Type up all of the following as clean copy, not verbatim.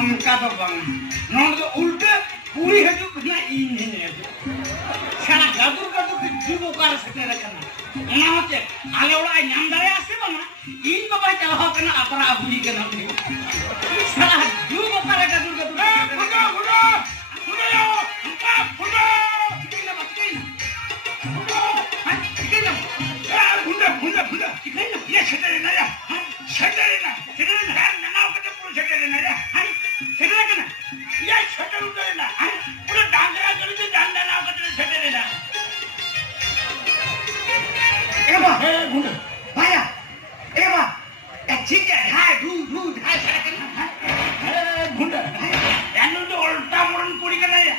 उनका तो बंग नॉन तो उल्टे पूरी है जो ना इन ही नहीं है सारा गादुर के जीवो कार सकते रखना ना होते आले वाला नाम दारे आसे बना इन बाबा चला हो करना अपरा अबुली के नाम नहीं सारा जीवो कार गादुर फुटा कितना बच्चे फुटा ये छेड़े ना या छेड़े ना नाव के पूरा छेड़े ना या छेड़े ना ये छेड़े उधर ना पूरा डांगरा कर दे डांडा नाव के छेड़े ना एबा ए गुंडा भाया एबा ठीक है हाय दूध हाय सारा करना ए गुंडा यानो तो उल्टा मोरन कोड़ी करना या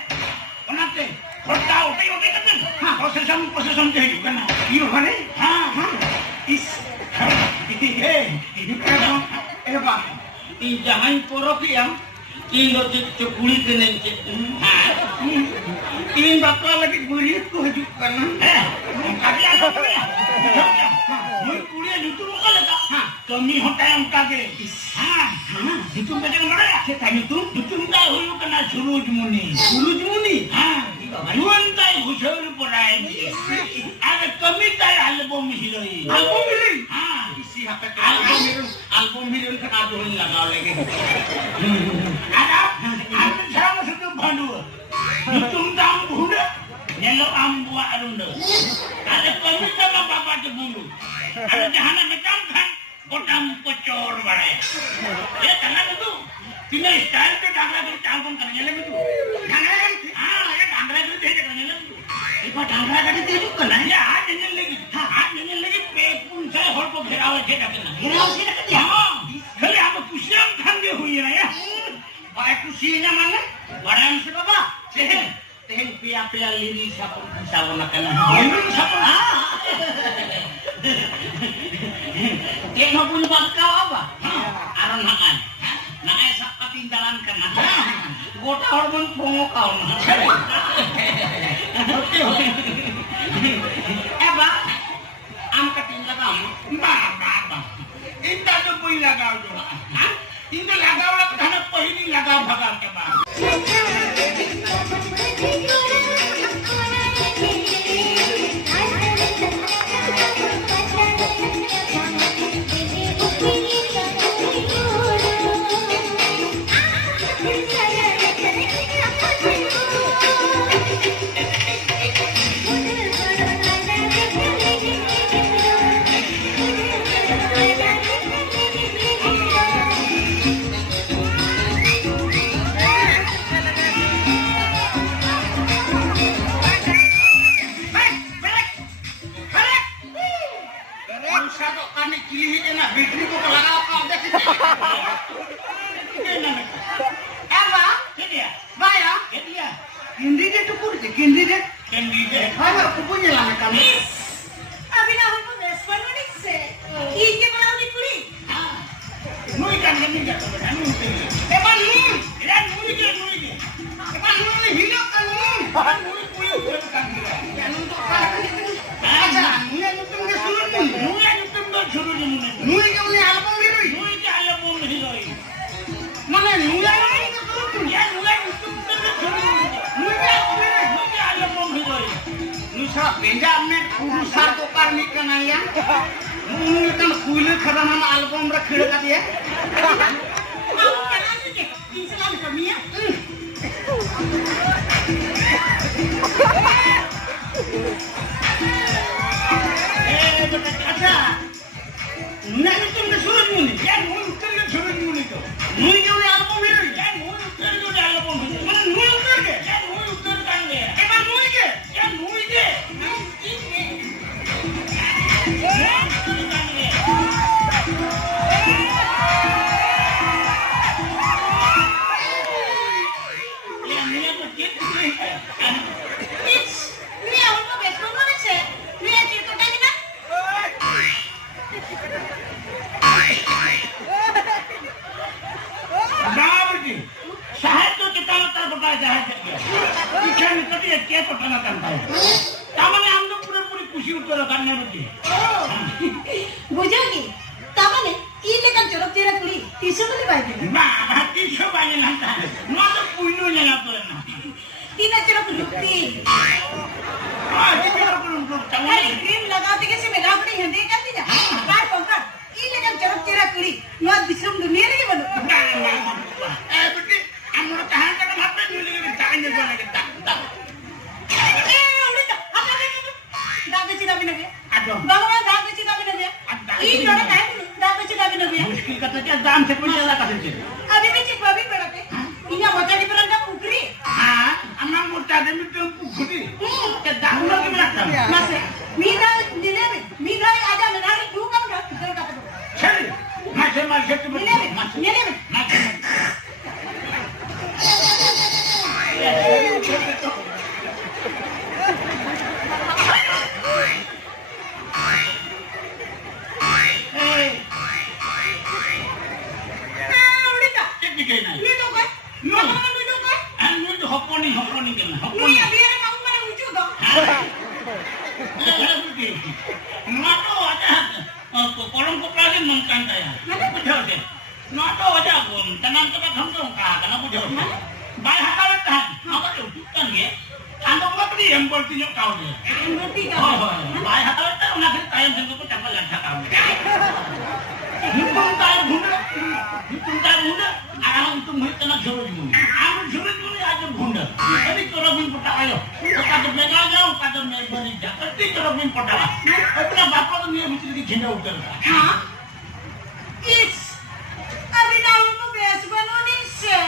ओनाते होटा उठे करते हां प्रोसेसम चाहिए करना ये होने हां इस एबा इन जहां पोरोकिया इन लोग जो कुड़ी के नहीं हां इन बापा लगे गुड़ी को हजू करना है आगे मुई कुड़ी नीतू का लगा हां कमी होता है उनका के हां नीतू का जगह मरा है था नीतू का हुई करना सुरुज मुनि हां युवंताई घुसर पड़ाए अरे कमी ताई एल्बम हिरोई हां इसी हफ्ते एल्बम हिरोइन का नाम होने लगा लगे आप सारा से तो भांडू तुम दाम भूंड नेलो आम बुआ अरुंड अरे कमी का बाबा के बुंडू अरे जहाना बेचाम खान गोटाम पचोर बड़े ये करना तो तीनों स्टाइल पे डांगरा के चालपन करने लगे तू डांगरा हां ये डांगरा के दे करने लगे तू एक बार डांगरा का दे तू करना है आज देने लगी हां आज देने लगी पे पुंसा होड़ को घेराव से रखना हां खले हम पुष्याम खांगे हुई है या बाय खुशी ना माने बड़ा से बाबा तेन पिया लिरी सापन सावन करना लिरी सापन हां तेन बुन बात का बाबा आरो नाkan ना ऐसा ketinggalan karena गोटा और मन पोंगो काउ एबा आम ketinggalan kamu bा इंदा तो कोई लगाओ जो हां इंदा लगाओ खाना पहिली लगाओ भगा के बा Ini kan jorok cira kuri, tisu beli baik. Bah, tisu banyak lantai. Masa punyunya apa na? Tina jorok lukti. Ah, ini jorok lukti. Kali cream लगाते के से मेरा अपनी हिंदी कर दिया. काय Pankaj, ini kan jorok cira kuri, nuat disum dunia lagi baru. Betul. Amul tahan kan apa ni lagi tahan je boleh kita. Udah tak? Apa ni? Dah beci dah bina dia. Aduh. Bagaimana dah beci dah bina dia? Ini jorok काय dah beci dah bina dia. मुश्किल का तो क्या दाम से कोई ज्यादा कर दे अभी बची बाबी पड़ते. Ini बचा di peranda pukri. हां अम्मा मोटा दे में तुम पुखरी क्या दाम लगे लगता है Mas, mina dile me. Mina aja menari tu kan dah kita kata. चल मासे मासे तो Dile me. Dile me. मासे Udah tak? कितनी कहना है Ini tu kan? Bagaimana tu kan? Annu तो हपोनी के ना Ini हपोनी biar kamu mana lucu dong. NATO आजा कोलम को प्रागे मन कांटा है बुझो दे नाटो आजा को तनाम तो हम तो का ना बुझो बाय हकावत था हम तो टूटन ये आंदो मकड़ी हम बोलती जो काउ दे Ngerti हो kan? बाय हकावत था ना फिर टाइम से को चपल लगा काउ तुम तार भूंड आराम तुम इतना जरूर भूंड आम जरूर भूंड आज भूंड अभी तोरा बिन पटा आयो तो का तो बेगा जाओ का तो मैं बनी जा करती तोरा बिन पटा अपना बापा तो नहीं मित्र की झंडा उतर Hah? Is. Abi tahu tu beas banoni se.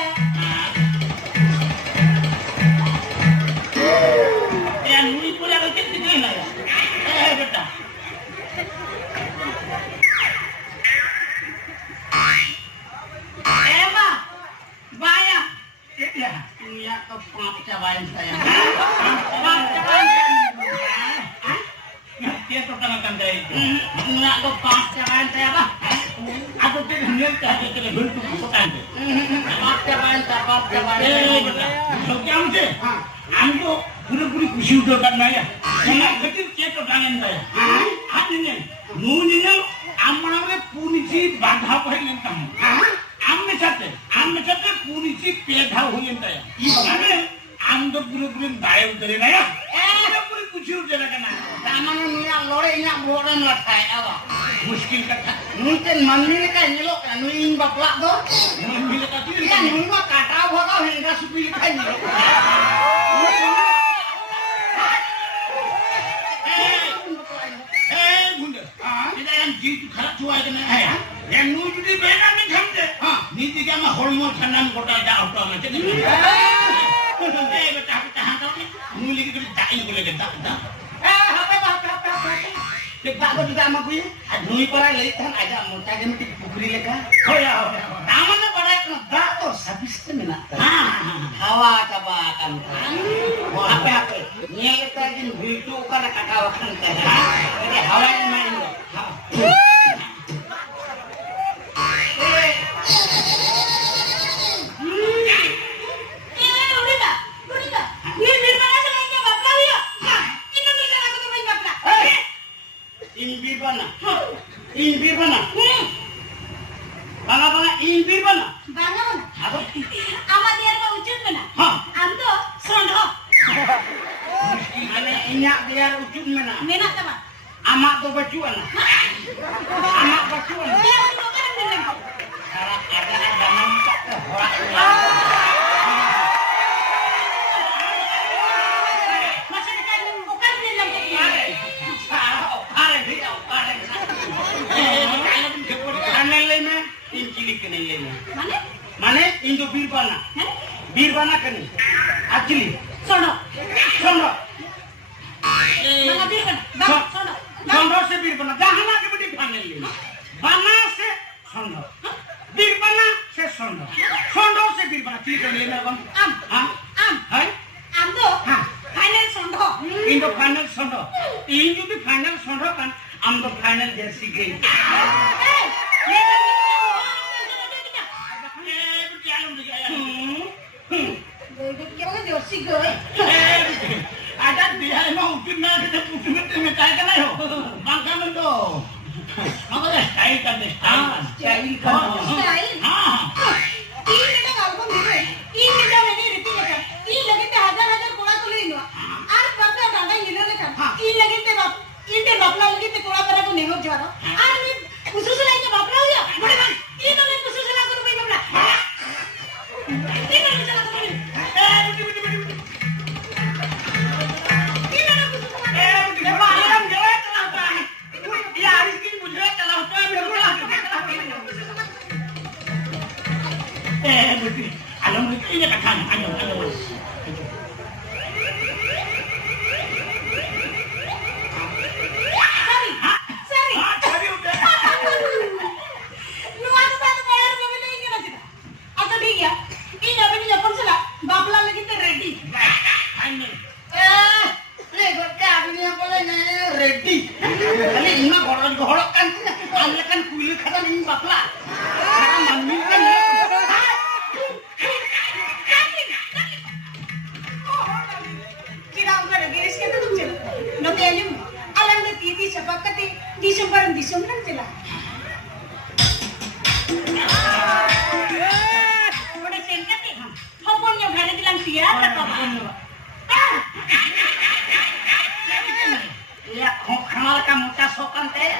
या नुई पूरा के कितने ना ए बेटा Ema. Baya. ya dunia ke pengabdian saya dia terkenalkan dari itu dunia ke pengabdian saya apa aku tidak hendak ada kena bentuk bukan pengabdian Sokam sih, ambo pura-pura kusi udah kan Maya. Sama kecil cek tangan saya. Hatinya, nunya amane punisi बाधा पहले तम. आमने साथे punisi पेधा हुए तया. अरे आम तो पूरे दाए उतरे ना या. पूरे कुछ उतरे ना. Taman niya lore niya bukan lakai apa. मुश्किल का था. Mungkin mami kan nyelok kan nuing baplak do. मिले का चीज. Kan nuing mah kata hoka hingga supil kan nyelok. बुंडे. इधर हम जीत खरा चुआ के ना है. ये नू जुदी बेना में समझे. हाँ. नीति क्या मैं होलमोल छन्नन कोटा जा उठा में चले. बेटा हाँ तो नू लिखी तो दाई बोले के दा. Cek pak ko juga sama gue. Nui para lagi kan ada mau cari mati pukri lega. हो या. Taman na para ko da to habis ke mina. हाँ. Hawa coba kan. Mau apa? Nyel kita jin bitu kana kakawakan teh. Jadi hawa yang main. Udah tak? Ini mana sama bapak dia? Ini bisa aku tu main bapak. Inbir bana. Banga inbir bana. Bangga mana? Apa? Ama dia mau ucap mana? Hah. Ando sondok. Ane inyak biar ujung mana. Minat apa? Amak to bacuan. Amak bacuan. Dia mau kan minat. Ada nampak ke horak. Masyarakat bukan minat. Mana? Mane Indo Birbana. Mana? Birbana kan. Actually. Sondok. Sondo. Mana dia kan? Bang sondok. Sondo se Birbana. Jahana ke budi panel le. Bana se Sondo. Birbana se Sondo. Sondo se Birbana. Ki kan le bang? Am. Hai? Ando. Ha. Final sondok. Indo final Sondo. Indo di final Sondo kan. Am the final jersey game. ada dia emang ucapnya kita putus itu mencari kan ayo bangka mendo apa deh kayak करते style का style हाँ ಈ ಲಗ ಆಲ್ಕೊಂಡು ಇದೆ ಈ ಲಗ any ರೀತಿ ಲಗ ಈ ಲಗಿತೆ हजार ಕೋಳಾ ತುಲಿ ಇನ್ನು ಆರ್ ಬಾಪ ದಾದಾ ಇಲ್ಲೋ ಲಗ ಈ ಲಗಿತೆ ಬಾಪ್ ಇಂಟೆ ಬಾಪ್ಲಾ ಲಗಿತೆ ಕೋಳಾ ತರ को नेहो जारो आर मी कुसुसला के बापला हो गया बड़े बन ई तो मैं कुसुसला करू भाई बापला ई मैं कुसुसला करू ए ई मैं कुसुसला ए बालम जरा चलाता है ये आरिस की मुझे चलाता है मेरे को बेटी अलम ini katakan ayo सॉरी नुआ तो बात बोला रे मैं नहीं केला था अच्छा ठीक है ई नवीन अपन चला बापला लगी ते रेडी ले गोटे आदमी बोले नहीं रेडी खाली इना घोड़ kan आले kan कुली खाता नहीं बापला मम्मी का kita udah beres kita tuh cila nanti aja alam the TV sepakati Desember cila udah singkat nih hoponnya berada di lansia atau ya kenal kamu casokan teh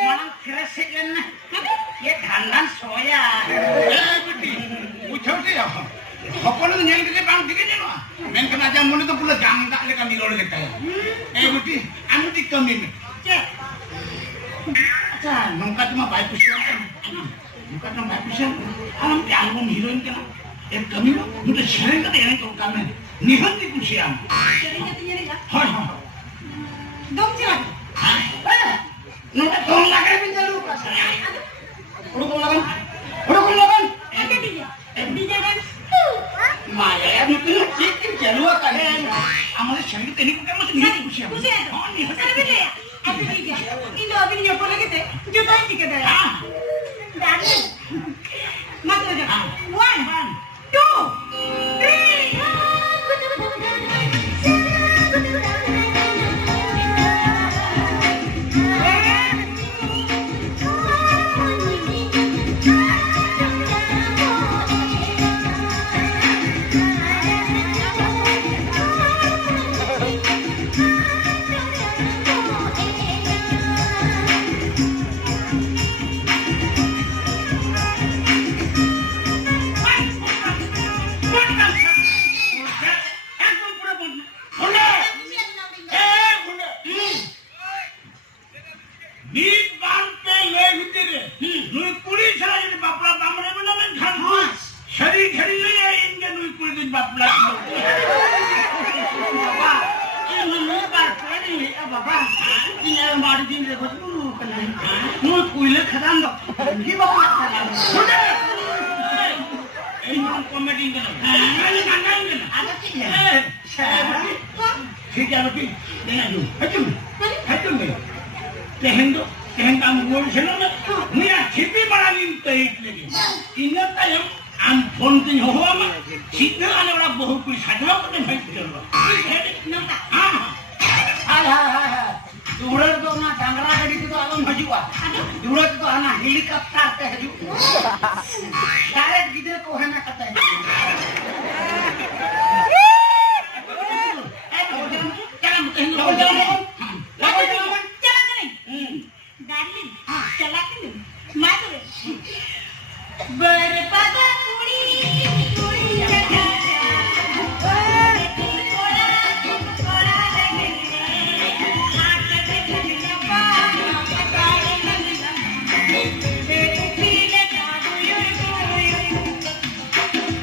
malang kresek kan ये धानदान सोया पूछो से अपन तो nail के बांग दिखे ना मैं कना जा मुने तो पूरा जाम दा लेका निरोल देता है ए बेटी अनुति कमी में अच्छा नौका तुम भाई पुष्पा नौका तुम भाई पुष्पा हम के एल्बम हीरोइन के ना एक कमी में मुझे शरीर का देने को काम है निहन की पूछी हम jadi katanya nih हां हां dong cila नौका तुम लगे भी जरूर उड़को लगन ada dia jangan माया यार मुझे ठीक चलो का है हमारे शरीर तेरी को क्या मत निहन की पूछी हम खुशी है हां निहन अरे भी ले अच्छा ठीक है ini अभी ये बोले कि जो तो ही के दे हां डाली मत हो जा 1 Thank you.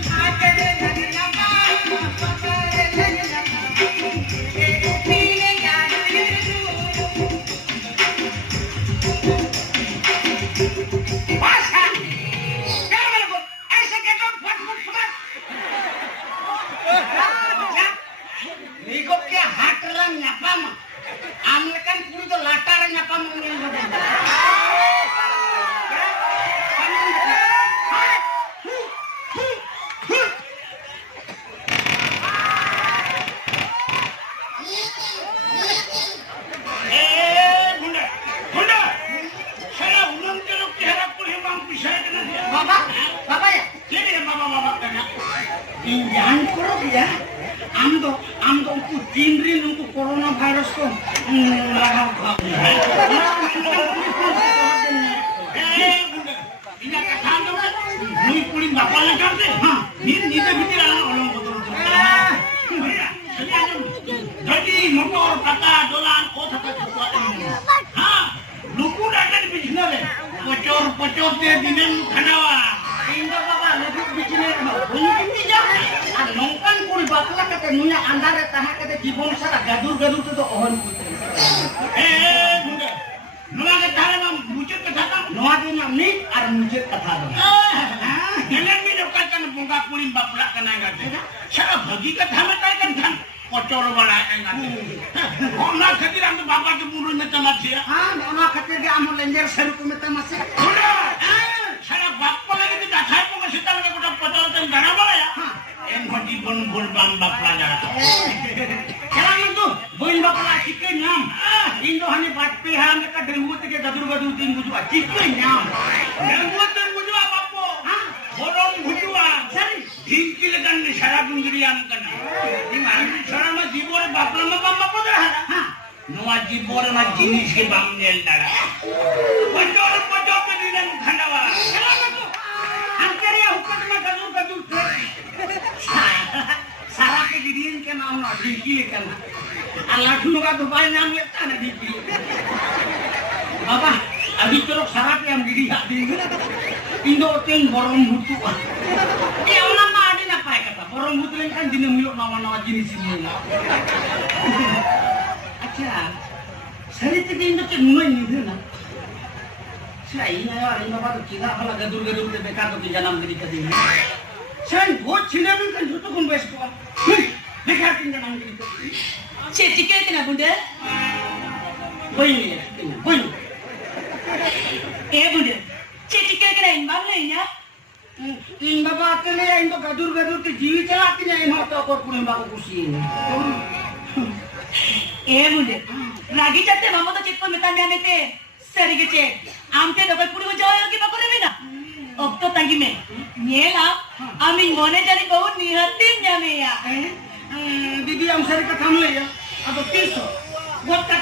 gila. am do ku Cindri nungku coronavirus ko lagaw ka. Ini kata dong, mui kuling bapak lagi deh. Ini bikin orang kotor. Jadi motor kata dolan kota kata. Luku datang di sini deh. Pocor dia dinen kanawa. Indah baba lebih bikinnya mungkin tidak. Nongkan kuli bakla kata nunya andare taha kata jibon sara gadur tu ohon. Bunda. Nuang kata nam muncul kata. Nuang tu namni ar muncul kata. Jangan minumkan bunga kuling bakla kena kata. Sara bagi kata mata kan. Pocor wala engat. Ona khatir am baba ke mulu meta masya. Ona khatir ke am lenjer seru ko meta masya. Sara bappa lagi tidak khai ko sita lagi kota pocor ten dana bola ya. En hodi bon bam bakla jara. Sekarang itu boin bakla chicken nyam. Indo hani batpe ha meka denggut ke gadur tin buju chicken nyam. Denggut tin buju apa po? Borong buju sari. Hingkil kan sara dungri am kana. Ini sara ma jibore bakla ma bam po dara. Noa jibore ma jinis ke bam nel dara. Pocor pe dinan khandawa. Angkari hukat ma gadur Sara ke didiin ke naam na dikil kan. Allah dulu ka dubai naam lekta na dikil. Baba, abi teruk sara ke am didi hak di. Indo ting borong butu. Ya ona ma adi na pai kata. Borong butu len kan dina milok nawa jenis ini. Acha. Sari te indo ke nunai ni na. Sai na ya ina ba kida hala gadur ke bekar ko janam diri ke dini. Sen बहुत छिने में kan jutu kum bes ko. Bekar tinggal nang diri. Ceti ke kena bunda. Boy boy. Bunda. Ceti ke kena imbang lain ya. In baba ke le in to gadur ke jiwi chalati na in hoto ko purin ba ko kusi. Bunda. Ragi jatte mama to chitko metan me amete. Sari ke che. Amte dokai puri ho jaoyo ki bakore bina. Ob to tangi me. Nyela. Ami mone jani bahut nihatin jame ya. Bibi am sari ka tham le ya. Ado 300. Buat ka